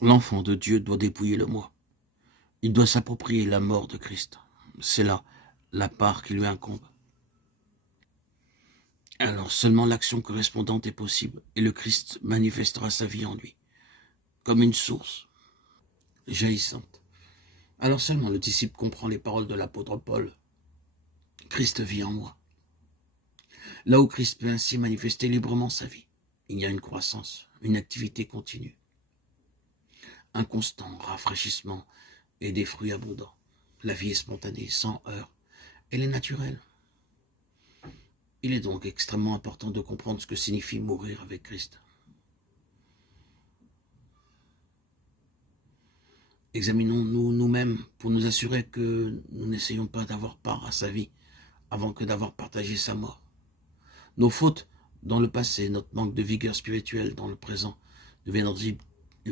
L'enfant de Dieu doit dépouiller le moi. Il doit s'approprier la mort de Christ. C'est là la part qui lui incombe. Alors seulement l'action correspondante est possible et le Christ manifestera sa vie en lui, comme une source jaillissante. Alors seulement le disciple comprend les paroles de l'apôtre Paul. Christ vit en moi. Là où Christ peut ainsi manifester librement sa vie, il y a une croissance, une activité continue, un constant rafraîchissement et des fruits abondants. La vie est spontanée, sans heurts. Elle est naturelle. Il est donc extrêmement important de comprendre ce que signifie mourir avec Christ. Examinons-nous nous-mêmes pour nous assurer que nous n'essayons pas d'avoir part à sa vie avant que d'avoir partagé sa mort. Nos fautes dans le passé, notre manque de vigueur spirituelle dans le présent, ne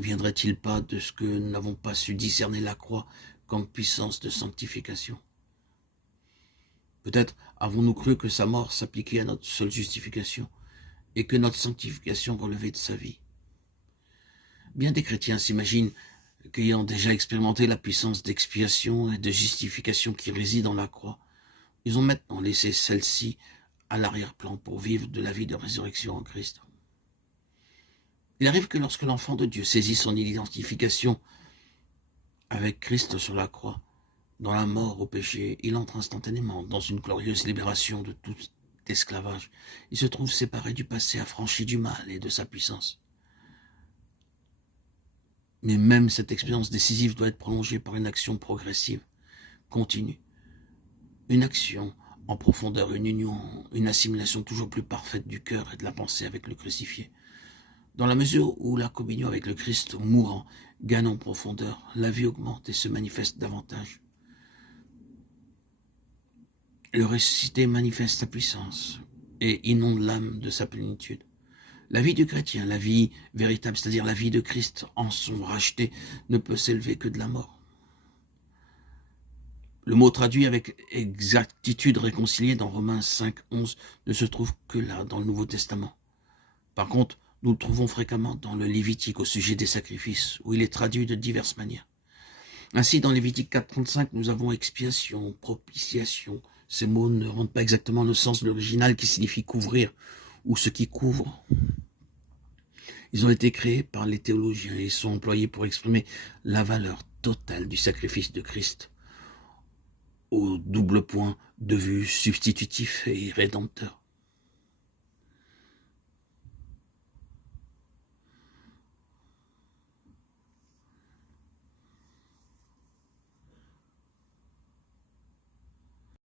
viendrait-il pas de ce que nous n'avons pas su discerner la croix comme puissance de sanctification? Peut-être avons-nous cru que sa mort s'appliquait à notre seule justification et que notre sanctification relevait de sa vie. Bien des chrétiens s'imaginent qu'ayant déjà expérimenté la puissance d'expiation et de justification qui réside en la croix, ils ont maintenant laissé celle-ci à l'arrière-plan pour vivre de la vie de résurrection en Christ. Il arrive que lorsque l'enfant de Dieu saisit son identification avec Christ sur la croix, dans la mort au péché, il entre instantanément dans une glorieuse libération de tout esclavage. Il se trouve séparé du passé, affranchi du mal et de sa puissance. Mais même cette expérience décisive doit être prolongée par une action progressive, continue. Une action en profondeur, une union, une assimilation toujours plus parfaite du cœur et de la pensée avec le crucifié. Dans la mesure où la communion avec le Christ mourant gagne en profondeur, la vie augmente et se manifeste davantage. Le ressuscité manifeste sa puissance et inonde l'âme de sa plénitude. La vie du chrétien, la vie véritable, c'est-à-dire la vie de Christ en son racheté, ne peut s'élever que de la mort. Le mot traduit avec exactitude réconcilié dans Romains 5:11 ne se trouve que là, dans le Nouveau Testament. Par contre, nous le trouvons fréquemment dans le Lévitique au sujet des sacrifices, où il est traduit de diverses manières. Ainsi, dans Lévitique 4:35, nous avons expiation, propitiation. Ces mots ne rendent pas exactement le sens de l'original qui signifie couvrir ou ce qui couvre. Ils ont été créés par les théologiens et sont employés pour exprimer la valeur totale du sacrifice de Christ, au double point de vue substitutif et rédempteur.